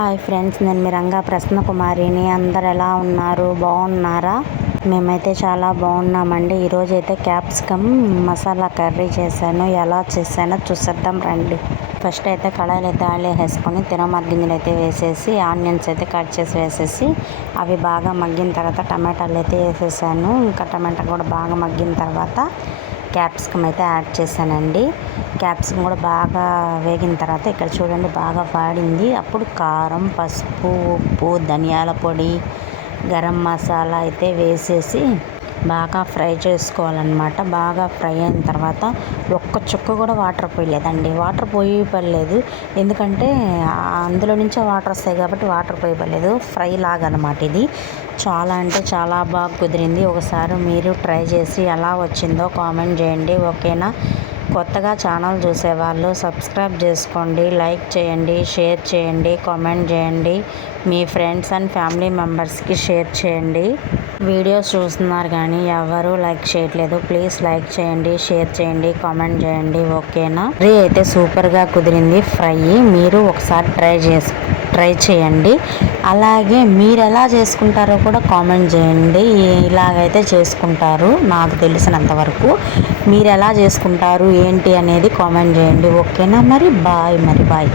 Hi friends, నేను మీ రంగా ప్రసన్న కుమారిని. అందరు ఎలా ఉన్నారు? బాగున్నారా? మేమైతే చాలా బాగున్నామండి. ఈరోజు అయితే క్యాప్సికమ్ మసాలా కర్రీ చేశాను. ఎలా చేశానో చూసేద్దాం రండి. ఫస్ట్ అయితే కడాయిలు అయితే ఆయిల్ వేసుకొని తిరగమాత గింజలు అయితే వేసేసి ఆనియన్స్ అయితే కట్ చేసి వేసేసి అవి బాగా మగ్గిన తర్వాత టమాటాలు అయితే వేసేసాను. ఇంకా టమాటా కూడా బాగా మగ్గిన తర్వాత క్యాప్సికమ్ అయితే యాడ్ చేశానండి. క్యాప్సికమ్ కూడా బాగా వేగిన తర్వాత ఇక్కడ చూడండి బాగా వాడింది. అప్పుడు కారం, పసుపు, ఉప్పు, ధనియాల పొడి, గరం మసాలా అయితే వేసేసి బాగా ఫ్రై చేసుకోవాలన్నమాట. బాగా ఫ్రై అయిన తర్వాత ఒక్క చుక్క కూడా వాటర్ పోయలేదండి. వాటర్ పోయలేదు, ఎందుకంటే అందులో నుంచే వాటర్ వస్తాయి కాబట్టి వాటర్ పోయలేదు. ఫ్రై లాగా అనమాట. ఇది చాలా అంటే చాలా బాగా కుదిరింది. ఒకసారి మీరు ట్రై చేసి ఎలా వచ్చిందో కామెంట్ చేయండి, ఓకేనా? కొత్తగా ఛానల్ చూసేవాళ్ళు సబ్స్క్రైబ్ చేసుకోండి, లైక్ చేయండి, షేర్ చేయండి, కామెంట్ చేయండి. మీ ఫ్రెండ్స్ అండ్ ఫ్యామిలీ మెంబర్స్కి షేర్ చేయండి. వీడియోస్ చూస్తున్నారు కానీ ఎవరు లైక్ చేయట్లేదు. ప్లీజ్ లైక్ చేయండి, షేర్ చేయండి, కామెంట్ చేయండి, ఓకేనా? కర్రీ అయితే సూపర్గా కుదిరింది. ఫ్రై మీరు ఒకసారి ట్రై చేయండి. అలాగే మీరు ఎలా చేసుకుంటారో కూడా కామెంట్ చేయండి. ఇలాగైతే చేసుకుంటారు నాకు తెలిసినంత వరకు. మీరు ఎలా చేసుకుంటారు ఏంటి అనేది కామెంట్ చేయండి, ఓకేనా? మరి బాయ్.